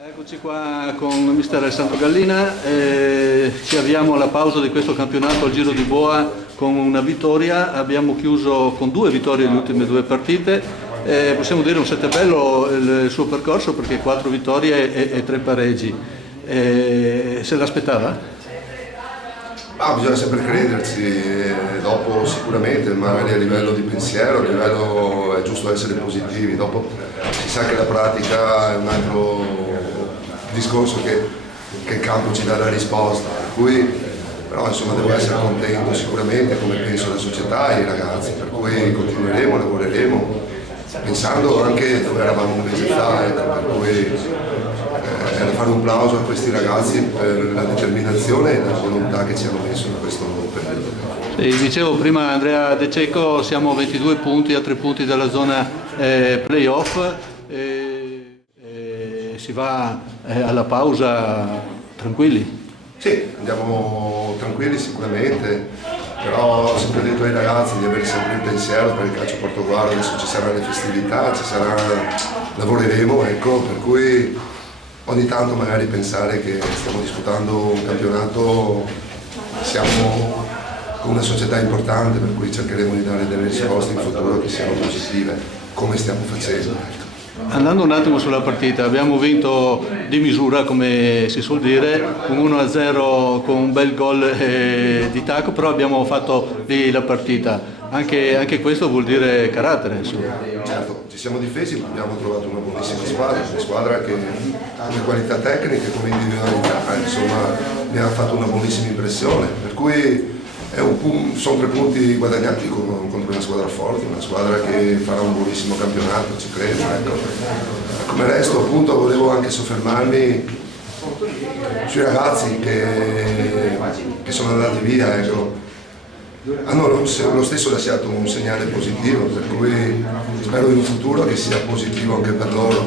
Eccoci qua con mister Alessandro Gallina, ci avviamo alla pausa di questo campionato al Giro di Boa con una vittoria, abbiamo chiuso con 2 vittorie le ultime 2 partite, possiamo dire un 7 bello il suo percorso perché 4 vittorie e 3 pareggi, se l'aspettava? Bisogna sempre crederci, dopo sicuramente, magari a livello di pensiero, è giusto essere positivi, dopo si sa che la pratica è un altro discorso che il campo ci dà la risposta, per cui però insomma devo essere contento sicuramente, come penso la società e i ragazzi, per cui continueremo, lavoreremo, pensando anche dove eravamo un mese fa, per cui da fare un plauso a questi ragazzi per la determinazione e la volontà che ci hanno messo in questo periodo. Dicevo prima Andrea De Cecco, siamo a 22 punti, a 3 punti dalla zona playoff, si va alla pausa tranquilli? Sì, andiamo tranquilli sicuramente, però ho sempre detto ai ragazzi di avere sempre il pensiero per il calcio Portogallo, adesso ci saranno le festività, lavoreremo, ecco, per cui ogni tanto magari pensare che stiamo disputando un campionato, siamo con una società importante, per cui cercheremo di dare delle risposte in futuro che siano positive, come stiamo facendo. Andando un attimo sulla partita, abbiamo vinto di misura, come si suol dire, con 1-0 con un bel gol di tacco, però abbiamo fatto lì la partita. Anche questo vuol dire carattere, insomma. Certo, ci siamo difesi, abbiamo trovato una buonissima squadra, una squadra che come qualità tecniche, come individualità, insomma, mi ha fatto una buonissima impressione, per cui sono 3 punti guadagnati contro una squadra forte, una squadra che farà un buonissimo campionato, ci credo. Ecco. Come resto appunto volevo anche soffermarmi sui ragazzi che sono andati via, ecco. Hanno lo stesso lasciato un segnale positivo, per cui spero in un futuro che sia positivo anche per loro.